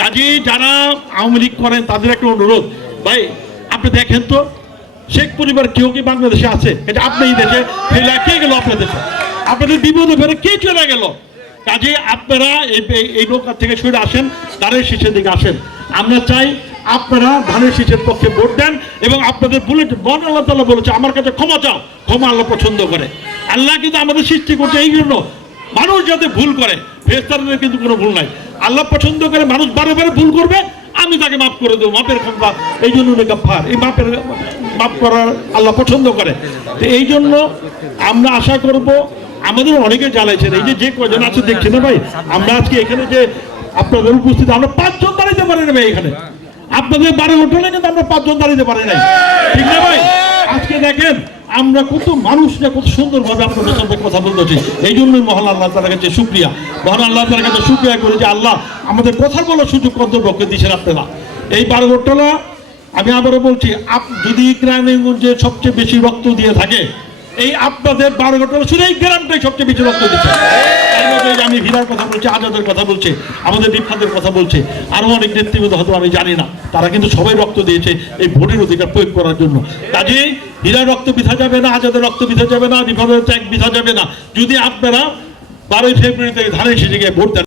কাজী যারা আওয়ামী লীগ করেন তাদের একটা অনুরোধ, ভাই আপনি দেখেন তো শেখ পরিবার কেউ কি বাংলাদেশে আছে? এটা আপনি এই দেশে ফেলে কে গেল? আপনার দেশে আপনাদের বিপদে ফেলে কে চলে গেল? কাজে আপনারা এই নৌকা থেকে সরে আসেন, ধানের শীষের দিকে আসেন। আমরা চাই আপনারা ধানের শীষের পক্ষে ভোট দেন এবং আপনাদের বুলেট মন আল্লাহ তাআলা বলেছে আমার কাছে ক্ষমা চাও, ক্ষমা আল্লাহ পছন্দ করে। আল্লাহ কিন্তু আমাদের সৃষ্টি করছে এই জন্য মানুষ যাতে ভুল করে, ফেরেশতাদের কিন্তু কোনো ভুল নাই। আল্লাহ পছন্দ করে মানুষ বারে বারে ভুল করবে, আমি তাকে মাফ করে দেবো, মাপের ক্ষমতা। এই জন্য গাফফার, এই মাফ করার আল্লাহ পছন্দ করে। তো এই জন্য আমরা আশা করব, আমাদের অনেকে জ্বালাইছেন, এই যে কজন আছে দেখছি না ভাই, আমরা আজকে এখানে যে আপনাদের উপস্থিত আমরা 5 জন দাঁড়াইতে পারি না ভাই এখানে, আপনাদের 12 হোটেলে কিন্তু আমরা 5 জন দাঁড়াইতে পারি নাই, ঠিক না ভাই? আজকে দেখেন আমরা কত মানুষ না কত সুন্দরভাবে আপনাদের সাথে কথা বলতেছি। এই জন্যই মহান আল্লাহ তাআলার কাছে শুকরিয়া, মহান আল্লাহ তাআলার কাছে শুকরিয়া করি যে আল্লাহ আমাদের কথা বলার সুযোগ কর্তৃপক্ষে দিয়েছেন আপনারা। এই 12 হোটেলা আমি আবারও বলছি, যদি গ্রামে গঞ্জে সবচেয়ে বেশি রক্ত দিয়ে থাকে এই আপনাদের 12 হোটেলা, শুধু এই গ্রামটাই সবচেয়ে বেশি রক্ত দিচ্ছে। আমি হীরার কথা বলছি, আজাদের কথা বলছে, আমাদের রিফাতের কথা বলছে, আরো অনেক নেতৃবৃন্দ হয়তো আমি জানি না, তারা কিন্তু সবাই রক্ত দিয়েছে এই ভোটের অধিকার প্রয়োগ করার জন্য। কাজেই হীরার রক্ত বৃথা যাবে না, আজাদের রক্ত বৃথা যাবে না, রিফাতের ত্যাগ বৃথা যাবে না, যদি আপনারা 12ই ফেব্রুয়ারি থেকে ধানের শীষে গিয়ে ভোট দেন।